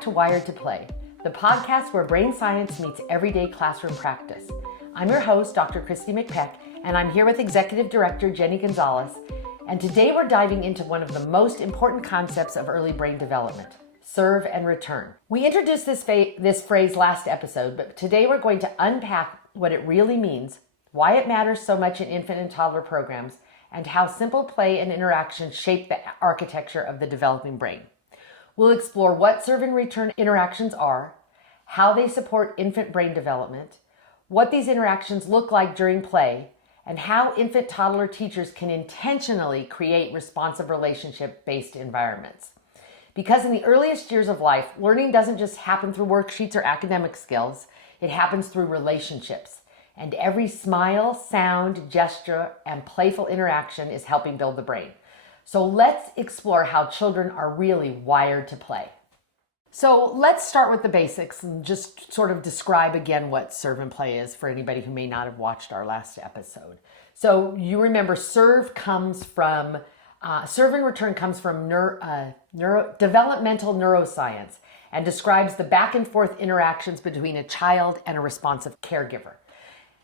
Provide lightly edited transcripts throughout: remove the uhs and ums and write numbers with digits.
back to Wired to Play, the podcast where brain science meets everyday classroom practice. I'm your host, Dr. Christie McPeck, and I'm here with Executive Director Jeni Gonzalez. And today we're diving into one of the most important concepts of early brain development, serve and return. We introduced this phrase last episode, but today we're going to unpack what it really means, why it matters so much in infant and toddler programs, and how simple play and interaction shape the architecture of the developing brain. We'll explore what serve and return interactions are, how they support infant brain development, what these interactions look like during play, and how infant-toddler teachers can intentionally create responsive relationship-based environments. Because in the earliest years of life, learning doesn't just happen through worksheets or academic skills, it happens through relationships. And every smile, sound, gesture, and playful interaction is helping build the brain. So let's explore how children are really wired to play. So let's start with the basics and just sort of describe again what serve and play is for anybody who may not have watched our last episode. So you remember serve and return comes from developmental neuroscience and describes the back and forth interactions between a child and a responsive caregiver.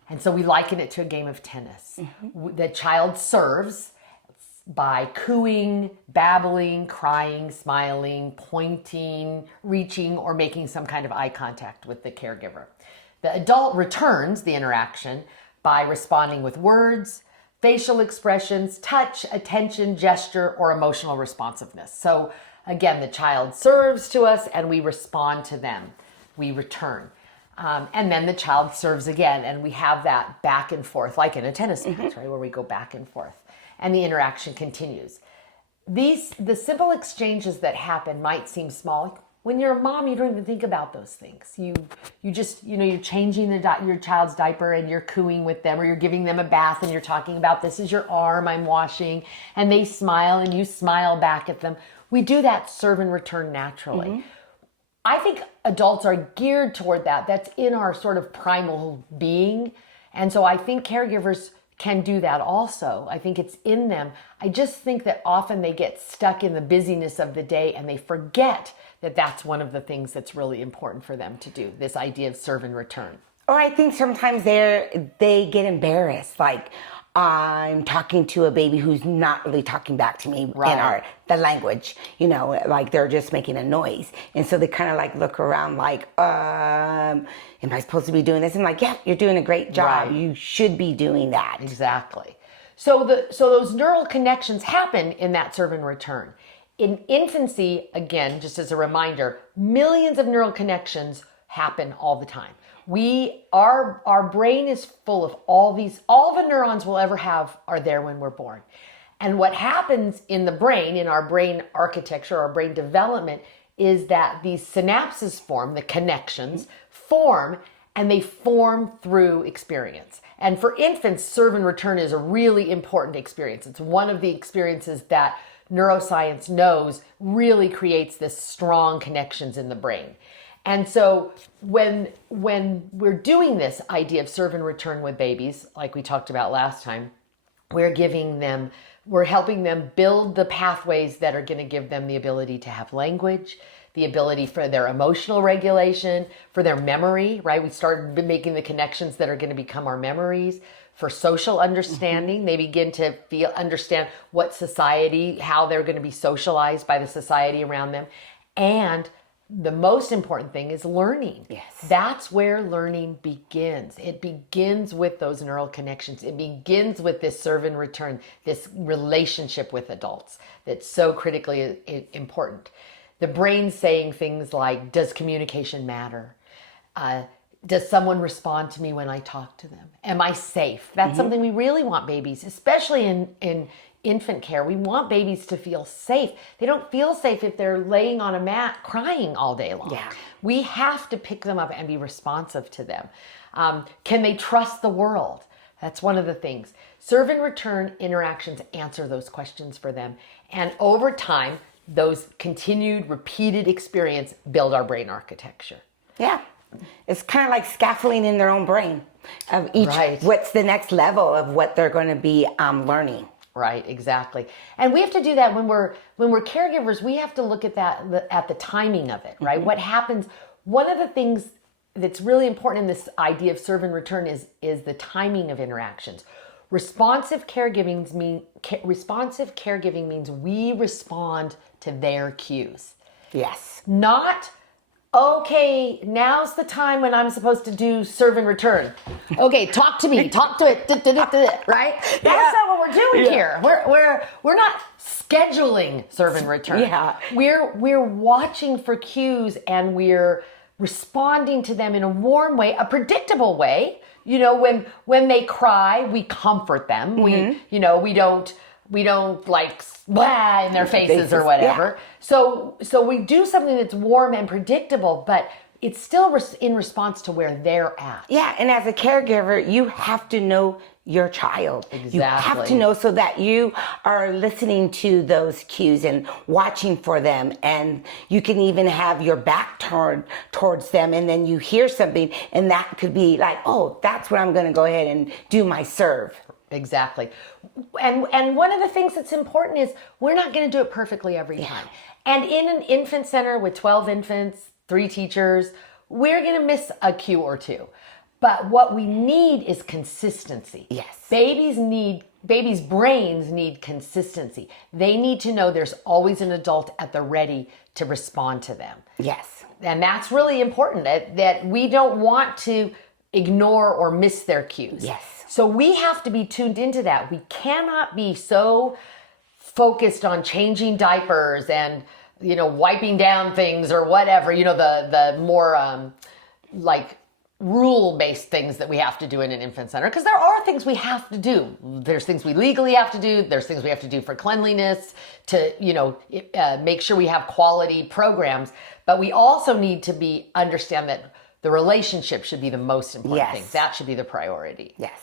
And so we liken it to a game of tennis. Mm-hmm. The child serves by cooing, babbling, crying, smiling, pointing, reaching, or making some kind of eye contact with the caregiver. The adult returns the interaction by responding with words, facial expressions, touch, attention, gesture, or emotional responsiveness. So again, the child serves to us and we respond to them. We return. And then the child serves again, and we have that back and forth, like in a tennis match, right, where we go back and forth. And the interaction continues. The simple exchanges that happen might seem small. When you're a mom, you don't even think about those things. You just, you're changing your child's diaper and you're cooing with them, or you're giving them a bath and you're talking about, this is your arm I'm washing, and they smile and you smile back at them. We do that serve and return naturally. Mm-hmm. I think adults are geared toward that. That's in our sort of primal being. And so I think caregivers can do that also. I think it's in them. I just think that often they get stuck in the busyness of the day and they forget that that's one of the things that's really important for them to do, this idea of serve and return. Or I think sometimes they get embarrassed, like I'm talking to a baby who's not really talking back to me right. in the language, like they're just making a noise. And so they kind of like look around like, am I supposed to be doing this? And like, yeah, you're doing a great job. Right. You should be doing that. Exactly. So those neural connections happen in that serve and return. In infancy, again, just as a reminder, millions of neural connections happen all the time. Our brain is full of all the neurons we'll ever have are there when we're born. And what happens in the brain, in our brain architecture, our brain development, is that these synapses form, the connections form, and they form through experience. And for infants, serve and return is a really important experience. It's one of the experiences that neuroscience knows really creates this strong connections in the brain. And so when we're doing this idea of serve and return with babies, like we talked about last time, we're helping them build the pathways that are going to give them the ability to have language, the ability for their emotional regulation, for their memory, right? We start making the connections that are going to become our memories. For social understanding, they begin to understand what society, how they're going to be socialized by the society around them. And the most important thing is learning. Yes. That's where learning begins. It begins with those neural connections. It begins with this serve and return, this relationship with adults that's so critically important. The brain saying things like, does communication matter? Does someone respond to me when I talk to them? Am I safe? That's something we really want babies, especially in infant care. We want babies to feel safe. They don't feel safe if they're laying on a mat crying all day long. Yeah. We have to pick them up and be responsive to them. Can they trust the world? That's one of the things. Serve and return interactions answer those questions for them. And over time, those continued, repeated experience build our brain architecture. Yeah. It's kind of like scaffolding in their own brain of each, right. What's the next level of what they're going to be learning. Right, exactly. And we have to do that when we're caregivers. We have to look at that at the timing of it, right? What happens? One of the things that's really important in this idea of serve and return is the timing of interactions. Responsive caregiving means we respond to their cues. Yes. Not, okay, now's the time when I'm supposed to do serve and return. Okay, talk to me, talk to it, right? That's not what we're doing here. We're not scheduling serve and return. Yeah. We're watching for cues, and we're responding to them in a warm way, a predictable way. You know, when they cry, we comfort them. We don't like blah in their faces or whatever. Yeah. So we do something that's warm and predictable, but it's still in response to where they're at. Yeah, and as a caregiver, you have to know your child. Exactly. You have to know so that you are listening to those cues and watching for them, and you can even have your back turned towards them, and then you hear something, and that could be like, oh, that's where I'm going to go ahead and do my serve. Exactly. And one of the things that's important is we're not going to do it perfectly every time. And in an infant center with 12 infants, 3 teachers, we're going to miss a cue or two. But what we need is consistency. Yes. Babies' brains need consistency. They need to know there's always an adult at the ready to respond to them. Yes. And that's really important, that we don't want to ignore or miss their cues. Yes. So we have to be tuned into that. We cannot be so focused on changing diapers and, wiping down things or whatever, the more like rule-based things that we have to do in an infant center. Because there are things we have to do. There's things we legally have to do. There's things we have to do for cleanliness to, make sure we have quality programs. But we also need to understand that the relationship should be the most important thing. That should be the priority. Yes.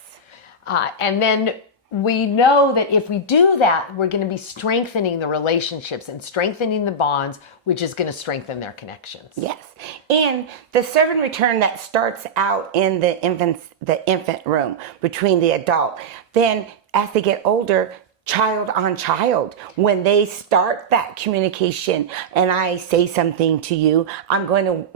And then we know that if we do that, we're going to be strengthening the relationships and strengthening the bonds, which is going to strengthen their connections. Yes. And the serve and return that starts out in the infant room between the adult, then as they get older, child on child, when they start that communication and I say something to you, I'm going to,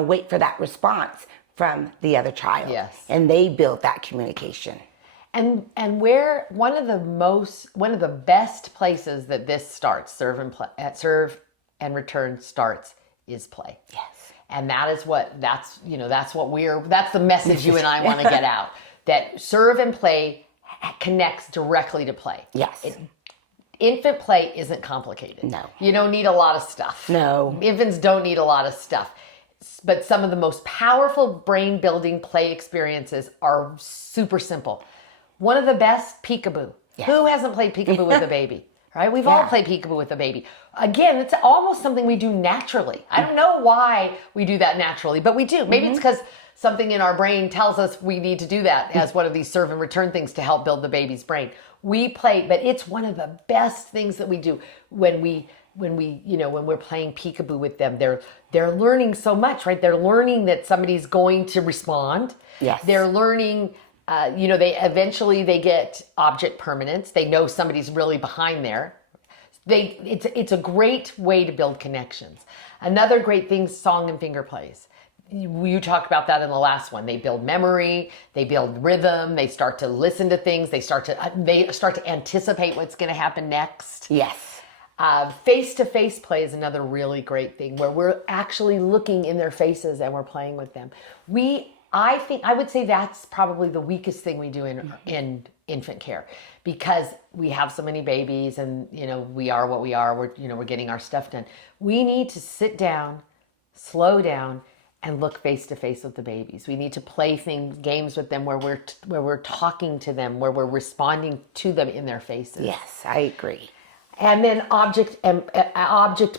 wait for that response from the other child. Yes. And they build that communication. And where one of the best places that this starts, serve and return starts, is play. Yes. And that's the message you and I want to get out, that serve and play connects directly to play. Yes. Infant play isn't complicated. No. You don't need a lot of stuff. No. Infants don't need a lot of stuff. But some of the most powerful brain building play experiences are super simple. One of the best, peekaboo. Yes. Who hasn't played peekaboo with a baby? Right? We've all played peekaboo with a baby. Again, it's almost something we do naturally. I don't know why we do that naturally, but we do. Maybe it's because something in our brain tells us we need to do that as one of these serve and return things to help build the baby's brain. We play, but it's one of the best things that we do when we're playing peekaboo with them. They're learning so much, right? They're learning that somebody's going to respond. Yes. They're learning they get object permanence. They know somebody's really behind there. It's a great way to build connections. Another great thing, song and finger plays. You talked about that in the last one. They build memory, they build rhythm, they start to listen to things, they start to anticipate what's going to happen next. Yes. Face-to-face play is another really great thing where we're actually looking in their faces and we're playing with them. I would say that's probably the weakest thing we do in infant care, because we have so many babies and, we are what we are. We're getting our stuff done. We need to sit down, slow down, and look face to face with the babies. We need to play games with them where we're talking to them, where we're responding to them in their faces. Yes, I agree. And then object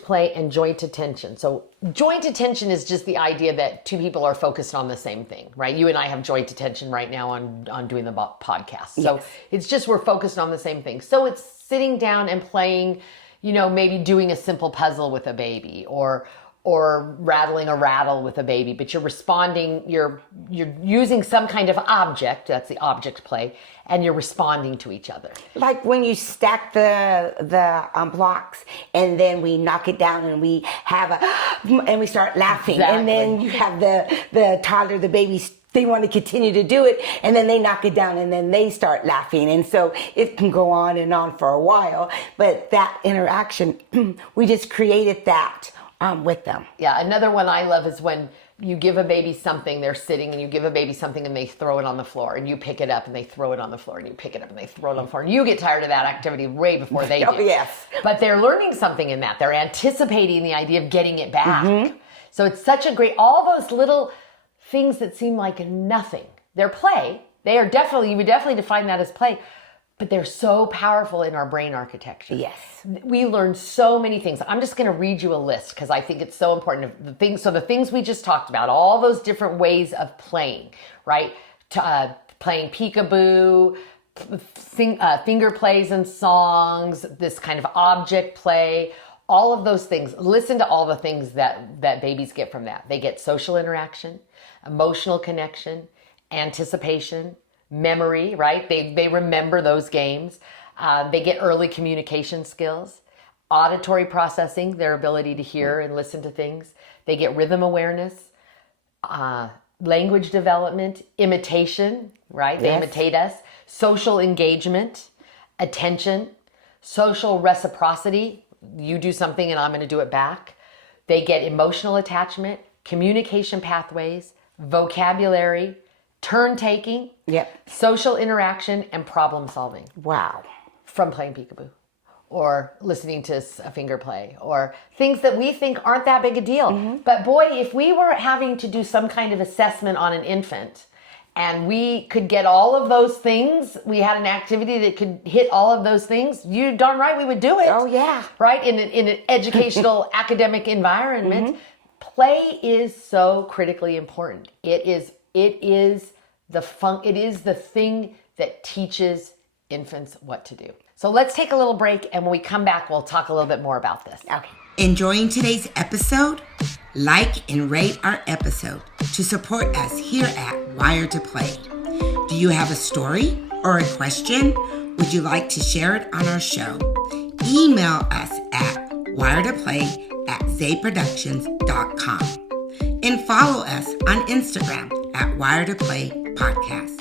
play and joint attention. So joint attention is just the idea that two people are focused on the same thing, right? You and I have joint attention right now on doing the podcast. So yes. It's just we're focused on the same thing. So it's sitting down and playing, maybe doing a simple puzzle with a baby, or or rattling a rattle with a baby, but you're responding, you're using some kind of object, that's the object play, and you're responding to each other. Like when you stack the blocks and then we knock it down and we have and we start laughing. Exactly. And then you have the toddler, the babies, they want to continue to do it, and then they knock it down and then they start laughing. And so it can go on and on for a while, but that interaction, we just created that with them. Yeah, another one I love is when you give a baby something, they're sitting and you give a baby something and they throw it on the floor, and you pick it up and they throw it on the floor, and you pick it up and they throw it on the floor, and you get tired of that activity way before they do. Oh, yes. But they're learning something in that. They're anticipating the idea of getting it back. So it's such a great, all those little things that seem like nothing. They're play. They are definitely, you would definitely define that as play, but they're so powerful in our brain architecture. Yes. We learn so many things. I'm just going to read you a list because I think it's so important. The things we just talked about, all those different ways of playing, right? Playing peekaboo, finger plays and songs, this kind of object play, all of those things. Listen to all the things that babies get from that. They get social interaction, emotional connection, anticipation, memory, right? They remember those games. They get early communication skills, auditory processing, their ability to hear and listen to things. They get rhythm awareness, language development, imitation, right? They imitate us, social engagement, attention, social reciprocity. You do something and I'm going to do it back. They get emotional attachment, communication pathways, vocabulary, turn taking, social interaction, and problem solving. Wow. From playing peekaboo or listening to a finger play or things that we think aren't that big a deal. But boy, if we were having to do some kind of assessment on an infant and we could get all of those things, we had an activity that could hit all of those things, you're darn right we would do it. Oh, yeah. Right? In an educational, academic environment, play is so critically important. It is the thing that teaches infants what to do. So let's take a little break, and when we come back, we'll talk a little bit more about this. Okay. Enjoying today's episode? Like and rate our episode to support us here at Wired to Play. Do you have a story or a question? Would you like to share it on our show? Email us at wiredtoplay@zayproductions.com and follow us on Instagram at Wired to Play Podcast.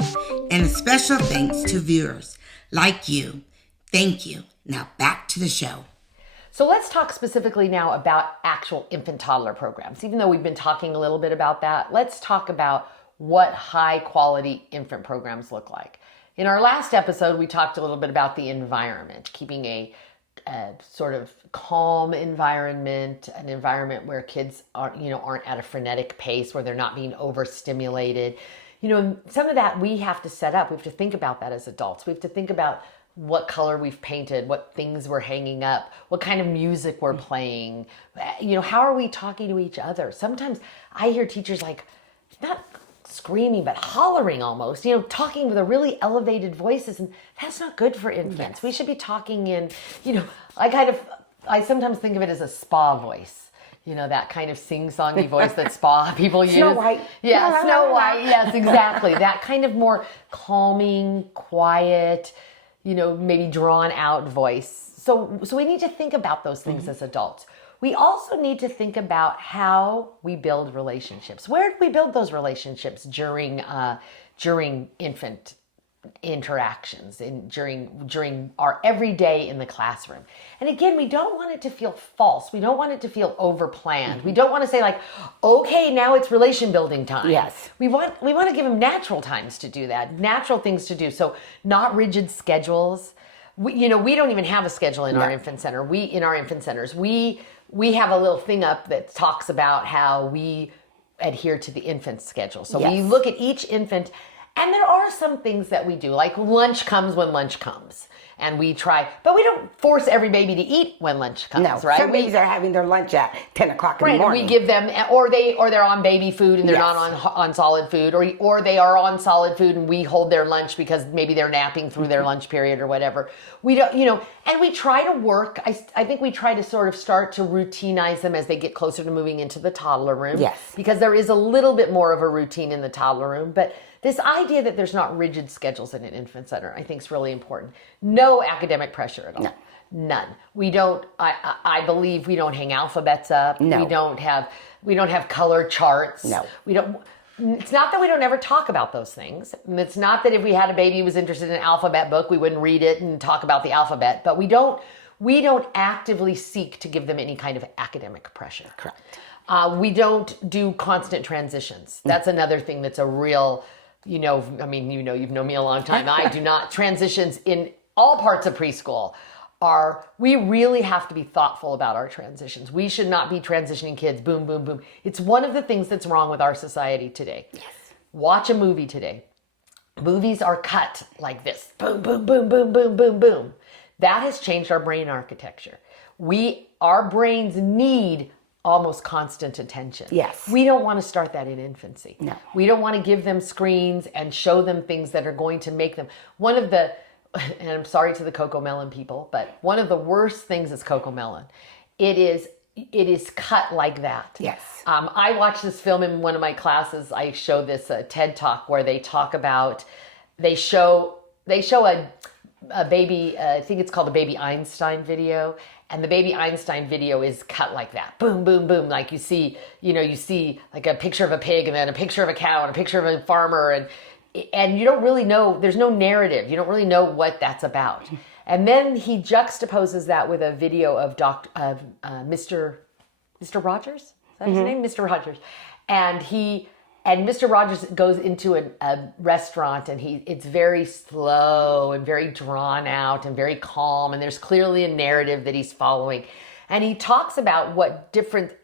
And a special thanks to viewers like you. Thank you. Now back to the show. So let's talk specifically now about actual infant toddler programs. Even though we've been talking a little bit about that, let's talk about what high quality infant programs look like. In our last episode, we talked a little bit about the environment, keeping a sort of calm environment, an environment where kids aren't at a frenetic pace, where they're not being overstimulated. Some of that we have to set up. We have to think about that as adults. We have to think about what color we've painted, what things we're hanging up, what kind of music we're playing. How are we talking to each other? Sometimes I hear teachers not screaming, but hollering almost, talking with a really elevated voices. And that's not good for infants. Yes. We should be talking in, I sometimes think of it as a spa voice. That kind of sing-songy voice that spa people use. Snow White. Yeah, Snow White. Yes, exactly. That kind of more calming, quiet, maybe drawn out voice. So we need to think about those things as adults. We also need to think about how we build relationships. Where do we build those relationships during infant interactions and during our everyday in the classroom? And again, we don't want it to feel false. We don't want it to feel over-planned. We don't want to say okay, now it's relation building time. Yes. We want to give them natural times to do that, natural things to do. So not rigid schedules. We don't even have a schedule in our infant center. In our infant centers, we have a little thing up that talks about how we adhere to the infant schedule. So we look at each infant And there are some things that we do, like lunch comes when lunch comes. And we try, but we don't force every baby to eat when lunch comes, No, right? some babies are having their lunch at 10 o'clock in the Right, morning. we give them, or they're on baby food and they're Yes. not on solid food, or they are on solid food and we hold their lunch because maybe they're napping through their lunch period or whatever. We don't, and we try to work. I think we try to sort of start to routinize them as they get closer to moving into the toddler room. Yes. Because there is a little bit more of a routine in the toddler room, but this idea that there's not rigid schedules in an infant center, I think is really important. No academic pressure at all. No. None. We don't. I believe we don't hang alphabets up. No. We don't have color charts. No. We don't. It's not that we don't ever talk about those things. It's not that if we had a baby who was interested in an alphabet book, we wouldn't read it and talk about the alphabet. But we don't actively seek to give them any kind of academic pressure. Correct. We don't do constant transitions. That's another thing that's a real. You've known me a long time. I do not. Transitions in all parts of preschool we really have to be thoughtful about our transitions. We should not be transitioning kids, boom, boom, boom. It's one of the things that's wrong with our society today. Yes. Watch a movie today. Movies are cut like this. Boom, boom, boom, boom, boom, boom, boom. That has changed our brain architecture. Our brains need almost constant attention. Yes. We don't want to start that in infancy. No. We don't want to give them screens and show them things that are going to make them. And I'm sorry to the Coco Melon people, but one of the worst things is Coco Melon. It is cut like that. Yes. I watched this film in one of my classes. I show this TED Talk where they talk about, they show a baby, I think it's called a Baby Einstein video. And the Baby Einstein video is cut like that. Boom, boom, boom. Like you see like a picture of a pig and then a picture of a cow and a picture of a farmer. And you don't really know, there's no narrative. You don't really know what that's about. And then he juxtaposes that with a video of Mr. Rogers? Is that his name? Mr. Rogers. And Mr. Rogers goes into a restaurant and it's very slow and very drawn out and very calm. And there's clearly a narrative that he's following. And he talks about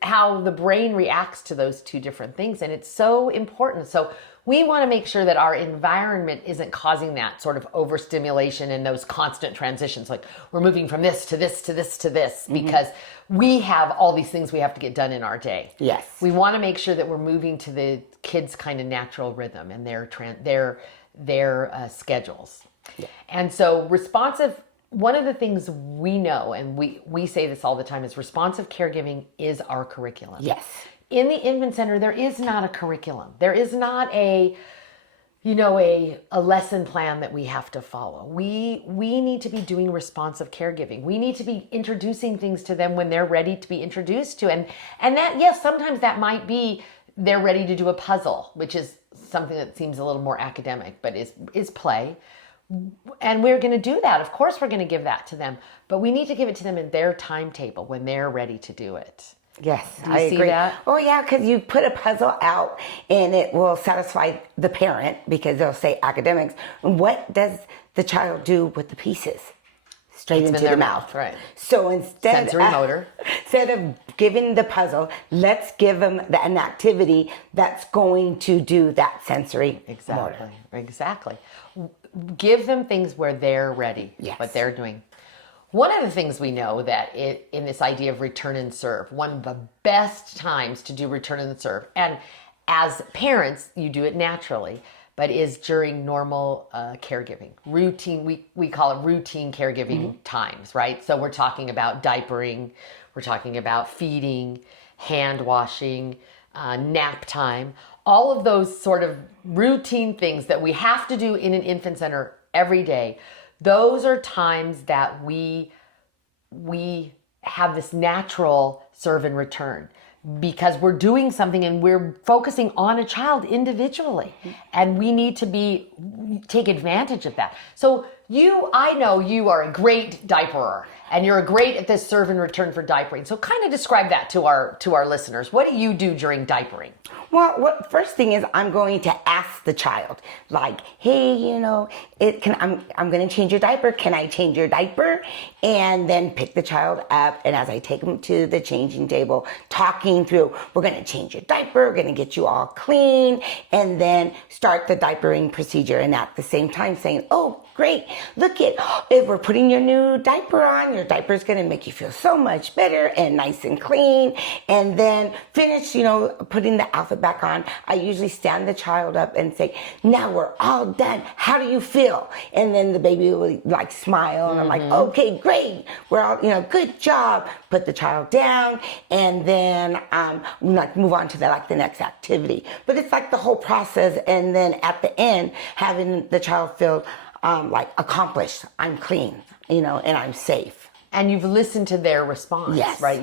how the brain reacts to those two different things. And it's so important. So we want to make sure that our environment isn't causing that sort of overstimulation and those constant transitions. Like we're moving from this to this to this to this because we have all these things we have to get done in our day. Yes. We want to make sure that we're moving to the kids' kind of natural rhythm and their schedules. Yeah. And so one of the things we know, and we say this all the time, is responsive caregiving is our curriculum. Yes. In the infant center, there is not a curriculum. There is not a lesson plan that we have to follow. We need to be doing responsive caregiving. We need to be introducing things to them when they're ready to be introduced to. And that, yes, sometimes that might be they're ready to do a puzzle, which is something that seems a little more academic, but is play. And we're going to do that. Of course, we're going to give that to them, but we need to give it to them in their timetable when they're ready to do it. Yes, Do you I see agree. that? Oh, yeah, because you put a puzzle out and it will satisfy the parent because they'll say academics. And what does the child do with the pieces? Straight It's in into their the mouth. right. So instead Sensory-motor. of giving the puzzle, let's give them an activity that's going to do that sensory motor. Exactly. Give them things where they're ready, Yes. what they're doing. One of the things we know that in this idea of return and serve, one of the best times to do return and serve, and as parents, you do it naturally, but is during normal caregiving. Routine, we call it routine caregiving times, right? So we're talking about diapering, we're talking about feeding, hand washing, nap time, all of those sort of routine things that we have to do in an infant center every day. Those are times that we have this natural serve and return because we're doing something and we're focusing on a child individually, and we need to take advantage of that. So I know you are a great diaperer, and you're great at this serve and return for diapering. So kind of describe that to our listeners. What do you do during diapering? Well, first thing is I'm going to ask the child, like, hey, I'm going to change your diaper. Can I change your diaper? And then pick the child up. And as I take them to the changing table, talking through, we're going to change your diaper. We're going to get you all clean, and then start the diapering procedure. And at the same time saying, oh, great. Look if we're putting your new diaper on, your diaper is going to make you feel so much better and nice and clean. And then finish, putting the outfit back on. I usually stand the child up and say, now we're all done. How do you feel? And then the baby will like smile, and I'm like, okay, great. We're all, good job. Put the child down, and then move on to the next activity. But it's like the whole process, and then at the end, having the child feel accomplished. I'm clean, and I'm safe. And you've listened to their response, yes. Right?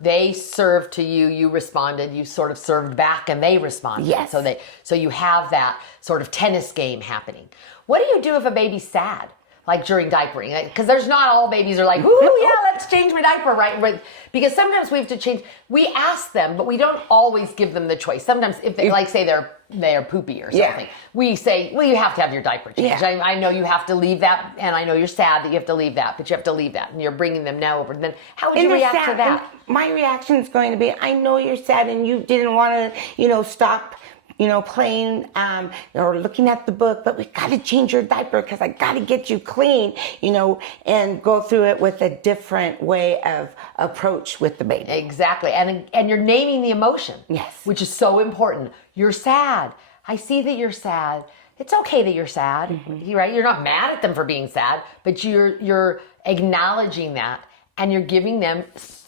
They served to you, you responded, you sort of served back, and they responded. Yes. So you have that sort of tennis game happening. What do you do if a baby's sad, like during diapering? Because there's not all babies are like, ooh, yeah, let's change my diaper, right? Because sometimes we have to change. We ask them, but we don't always give them the choice. Sometimes if they say they're poopy or something, we say, well, you have to have your diaper changed. Yeah. I know you have to leave that, and I know you're sad that you have to leave that, but you have to leave that, and you're bringing them now over. Then how would you react to that? And my reaction is going to be, I know you're sad and you didn't want to, stop, playing or looking at the book, but we got to change your diaper because I got to get you clean, and go through it with a different way of approach with the baby. Exactly. And you're naming the emotion. Yes. Which is so important. You're sad. I see that you're sad. It's okay that you're sad, right? You're not mad at them for being sad, but you're acknowledging that, and you're giving them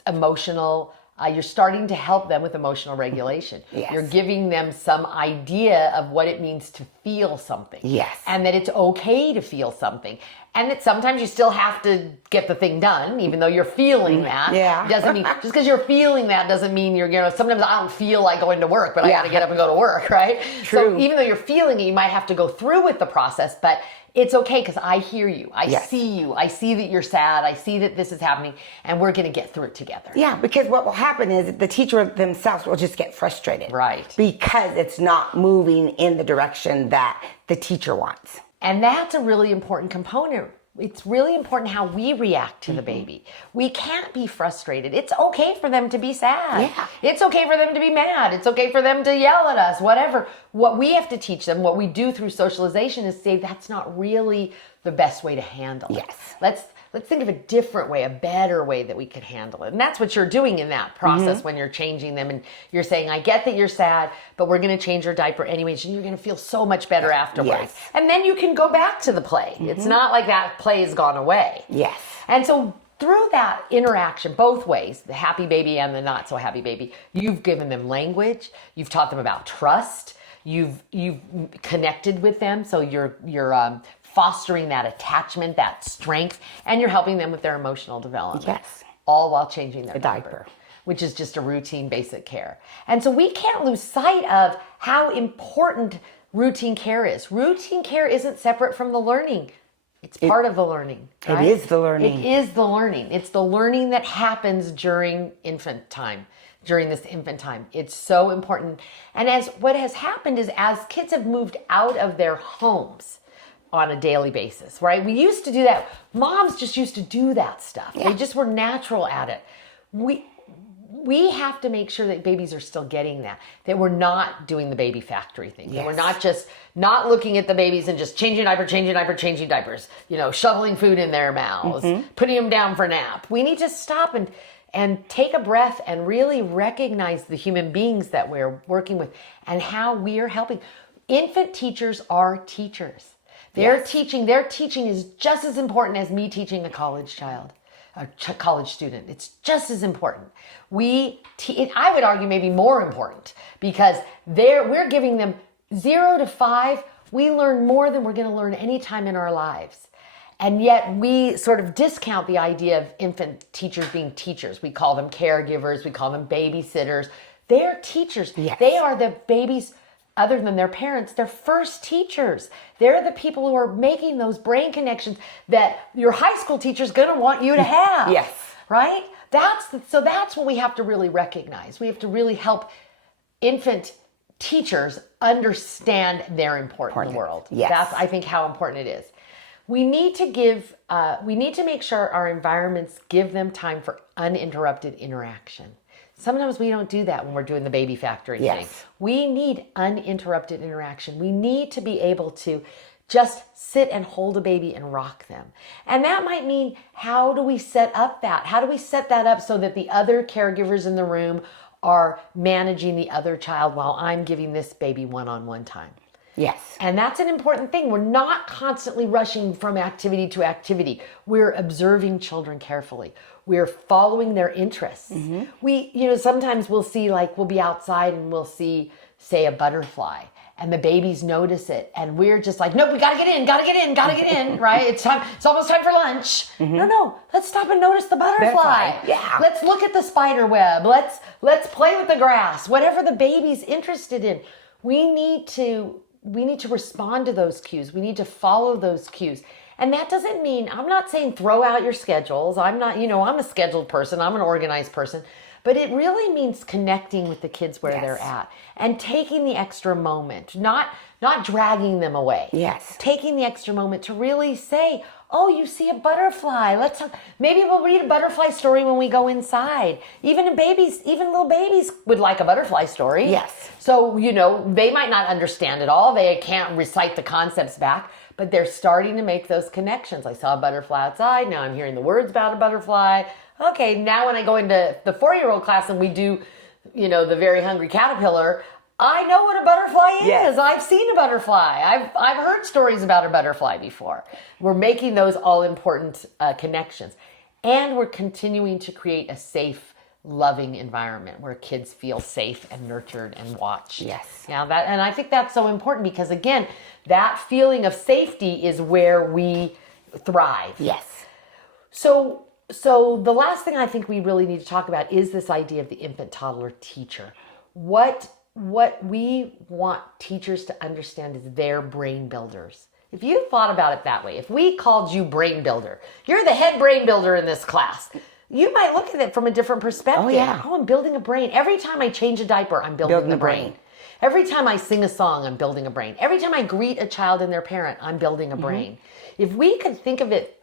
emotional. You're starting to help them with emotional regulation. Yes. You're giving them some idea of what it means to feel something. Yes. And that it's okay to feel something. And that sometimes you still have to get the thing done, even though you're feeling that. Yeah. Doesn't mean, just because you're feeling that doesn't mean sometimes I don't feel like going to work, but I got to get up and go to work, right? True. So even though you're feeling it, you might have to go through with the process, but it's okay because I hear you. I see you. I see that you're sad. I see that this is happening, and we're going to get through it together. Yeah, because what will happen is the teacher themselves will just get frustrated. Right. Because it's not moving in the direction that the teacher wants. And that's a really important component. It's really important how we react to the baby. We can't be frustrated. It's okay for them to be sad. Yeah. It's okay for them to be mad. It's okay for them to yell at us, whatever. What we have to teach them, what we do through socialization is say that's not really the best way to handle it. Yes. Let's think of a different way, a better way that we could handle it. And that's what you're doing in that process when you're changing them. And you're saying, I get that you're sad, but we're going to change your diaper anyways. And you're going to feel so much better afterwards. Yes. And then you can go back to the play. It's not like that play has gone away. Yes. And so through that interaction, both ways, the happy baby and the not so happy baby, you've given them language. You've taught them about trust. You've connected with them. So you're fostering that attachment, that strength, and you're helping them with their emotional development. Yes. All while changing their diaper, which is just a routine basic care. And so we can't lose sight of how important routine care is. Routine care isn't separate from the learning. It's part of the learning. Right? It is the learning. It is the learning. It's the learning that happens during infant time. During this infant time. It's so important. And as what has happened is as kids have moved out of their homes on a daily basis, right? We used to do that. Moms just used to do that stuff. They just were natural at it. We have to make sure that babies are still getting that we're not doing the baby factory thing. That we're not just not looking at the babies and just changing diapers, shoveling food in their mouths, putting them down for a nap. We need to stop and take a breath and really recognize the human beings that we're working with and how we are helping. Infant teachers are teachers. Their teaching is just as important as me teaching a college child, a college student. It's just as important. I would argue maybe more important because we're giving them 0 to 5. We learn more than we're going to learn any time in our lives. And yet we sort of discount the idea of infant teachers being teachers. We call them caregivers. We call them babysitters. They're teachers. Yes. They are the baby's other than their parents, they're first teachers. They're the people who are making those brain connections that your high school teacher's going to want you to have. Yes. Right? So that's what we have to really recognize. We have to really help infant teachers understand their importance in the world. Yes. That's, I think, how important it is. We need to make sure our environments give them time for uninterrupted interaction. Sometimes we don't do that when we're doing the baby factory thing. We need uninterrupted interaction. We need to be able to just sit and hold a baby and rock them. And that might mean, how do we set up that? How do we set that up so that the other caregivers in the room are managing the other child while I'm giving this baby one-on-one time? Yes. And that's an important thing. We're not constantly rushing from activity to activity. We're observing children carefully. We're following their interests. Sometimes we'll be outside and we'll see, say, a butterfly, and the babies notice it. And we're just like, no, we gotta get in, right? It's almost time for lunch. No, let's stop and notice the butterfly. Yeah. Let's look at the spider web. Let's play with the grass. Whatever the baby's interested in. We need to respond to those cues. We need to follow those cues. And that doesn't mean, I'm not saying throw out your schedules. I'm not, I'm a scheduled person. I'm an organized person. But it really means connecting with the kids where they're at and taking the extra moment, not dragging them away. Yes. Taking the extra moment to really say, oh, you see a butterfly. Maybe we'll read a butterfly story when we go inside. Even little babies would like a butterfly story. Yes. So, they might not understand it all. They can't recite the concepts back, but they're starting to make those connections. I saw a butterfly outside. Now I'm hearing the words about a butterfly. Okay, now when I go into the 4-year-old class and we do, the very hungry caterpillar, I know what a butterfly is. Yes. I've seen a butterfly. I've heard stories about a butterfly before. We're making those all important connections. And we're continuing to create a safe, loving environment where kids feel safe and nurtured and watched. Yes. And I think that's so important because, again, that feeling of safety is where we thrive. Yes. So the last thing I think we really need to talk about is this idea of the infant toddler teacher. What we want teachers to understand is they're brain builders. If you thought about it that way, if we called you brain builder, you're the head brain builder in this class, you might look at it from a different perspective. Oh, yeah. Oh, I'm building a brain. Every time I change a diaper, I'm building the brain. Every time I sing a song, I'm building a brain. Every time I greet a child and their parent, I'm building a brain. If we could think of it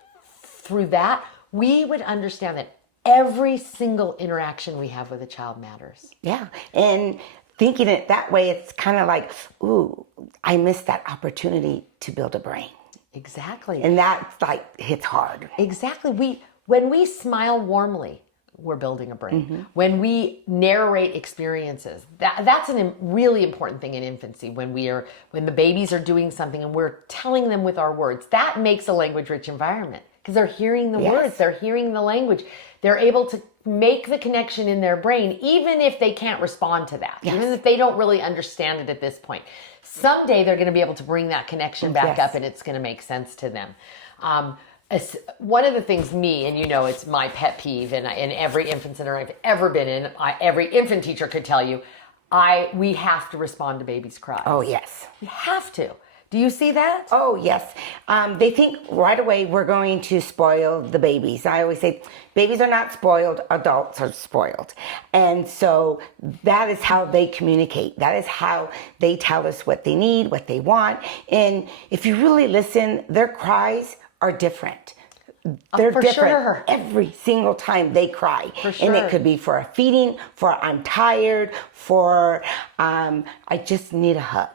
through that, we would understand that every single interaction we have with a child matters. Yeah. And thinking it that way, it's kind of like, ooh, I missed that opportunity to build a brain. Exactly. And that's hits hard. Exactly. When we smile warmly, we're building a brain. When we narrate experiences, that's a really important thing in infancy. When the babies are doing something and we're telling them with our words, that makes a language-rich environment because they're hearing the words, they're hearing the language. They're able to make the connection in their brain, even if they can't respond to that, even if they don't really understand it at this point. Someday they're going to be able to bring that connection back up and it's going to make sense to them. One of the things it's my pet peeve, and in every infant center I've ever been in, every infant teacher could tell you, we have to respond to babies' cries. Oh, yes. We have to. Do you see that? Oh, yes. They think right away we're going to spoil the babies. I always say babies are not spoiled, adults are spoiled. And so that is how they communicate. That is how they tell us what they need, what they want. And if you really listen, their cries are different. They're for different sure. every single time they cry. For sure. And it could be for a feeding, for I'm tired, for I just need a hug.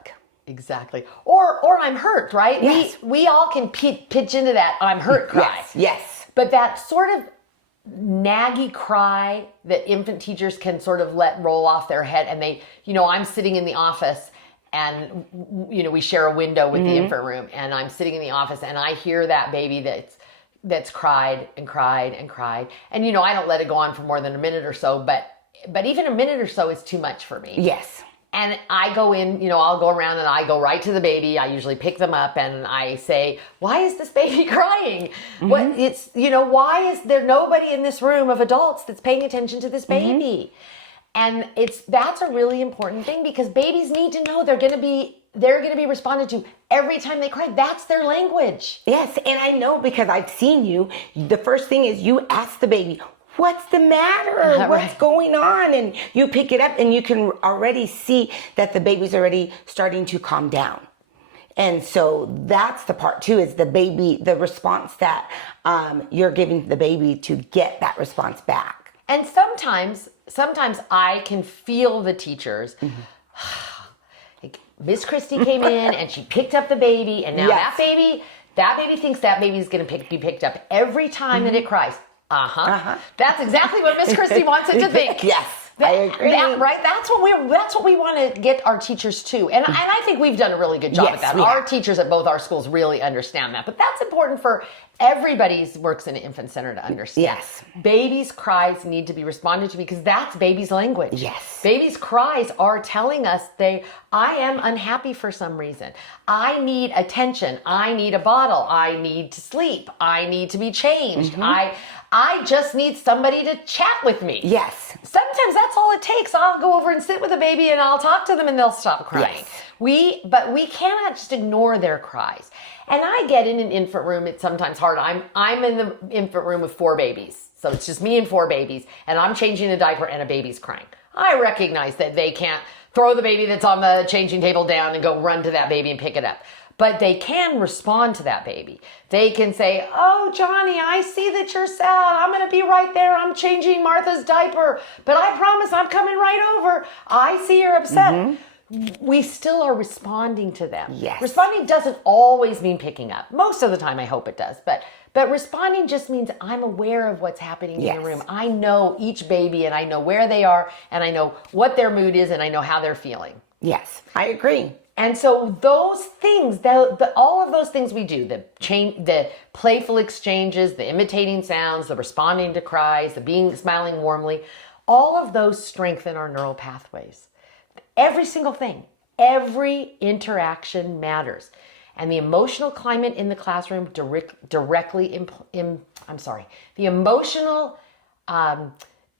Exactly. Or I'm hurt, right? Yes. We all can pitch into that I'm hurt cry. Yes. But that sort of naggy cry that infant teachers can sort of let roll off their head, and they, I'm sitting in the office and, we share a window with the infant room, and I'm sitting in the office and I hear that baby that's cried and cried and cried. And, I don't let it go on for more than a minute or so, but even a minute or so is too much for me. Yes. And I go in, I'll go around and I go right to the baby. I usually pick them up and I say, why is this baby crying? Why is there nobody in this room of adults that's paying attention to this baby? And that's a really important thing because babies need to know they're going to be responded to every time they cry. That's their language. Yes, and I know because I've seen you. The first thing is you ask the baby, what's the matter? What's going on? And you pick it up and you can already see that the baby's already starting to calm down. And so that's the part too, is the response that you're giving the baby to get that response back. And sometimes I can feel the teachers. Like, Miss Christie came in and she picked up the baby, and now that baby thinks that baby's going to be picked up every time that it cries. That's exactly what Miss Christie wants it to think. Yes. I agree. Right? That's what we want to get our teachers to. And I think we've done a really good job at that. Our teachers at both our schools really understand that. But that's important for everybody who works in an infant center to understand. Yes. Babies' cries need to be responded to because that's baby's language. Yes. Babies' cries are telling us I am unhappy for some reason. I need attention. I need a bottle. I need to sleep. I need to be changed. I just need somebody to chat with me. Yes. Sometimes that's all it takes. I'll go over and sit with a baby and I'll talk to them and they'll stop crying. Yes. But we cannot just ignore their cries. And I get in an infant room, it's sometimes hard. I'm in the infant room with 4 babies. So it's just me and 4 babies, and I'm changing a diaper and a baby's crying. I recognize that they can't throw the baby that's on the changing table down and go run to that baby and pick it up. But they can respond to that baby. They can say, oh, Jeni, I see that you're sad. I'm going to be right there. I'm changing Martha's diaper. But I promise I'm coming right over. I see you're upset. We still are responding to them. Yes. Responding doesn't always mean picking up. Most of the time, I hope it does. But responding just means I'm aware of what's happening in the room. I know each baby, and I know where they are, and I know what their mood is, and I know how they're feeling. Yes, I agree. And so those things, all of those things we do, the playful exchanges, the imitating sounds, the responding to cries, the smiling warmly, all of those strengthen our neural pathways. Every single thing, every interaction matters. And the emotional climate in the classroom the emotional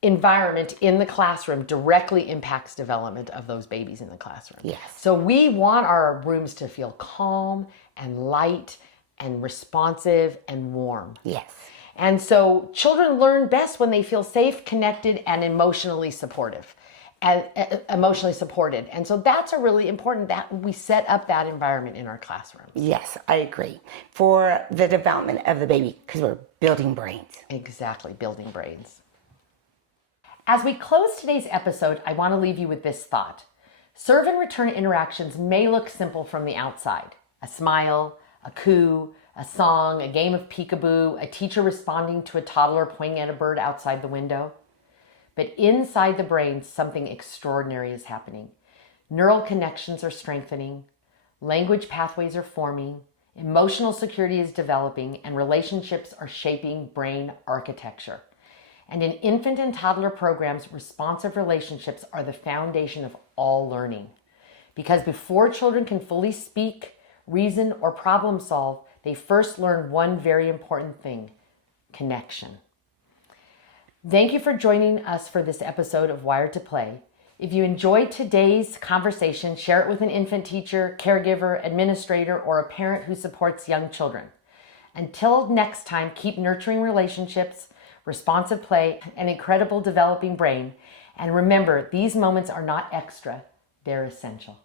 environment in the classroom directly impacts development of those babies in the classroom. Yes. So we want our rooms to feel calm and light and responsive and warm. Yes. And so children learn best when they feel safe, connected, and emotionally supported. And so that's a really important that we set up that environment in our classroom. Yes, I agree. For the development of the baby, because we're building brains. Exactly, building brains. As we close today's episode, I want to leave you with this thought. Serve and return interactions may look simple from the outside. A smile, a coo, a song, a game of peekaboo, a teacher responding to a toddler pointing at a bird outside the window. But inside the brain, something extraordinary is happening. Neural connections are strengthening, language pathways are forming, emotional security is developing, and relationships are shaping brain architecture. And in infant and toddler programs, responsive relationships are the foundation of all learning. Because before children can fully speak, reason, or problem solve, they first learn one very important thing: connection. Thank you for joining us for this episode of Wired to Play. If you enjoyed today's conversation, share it with an infant teacher, caregiver, administrator, or a parent who supports young children. Until next time, keep nurturing relationships, responsive play, an incredible developing brain. And remember, these moments are not extra, they're essential.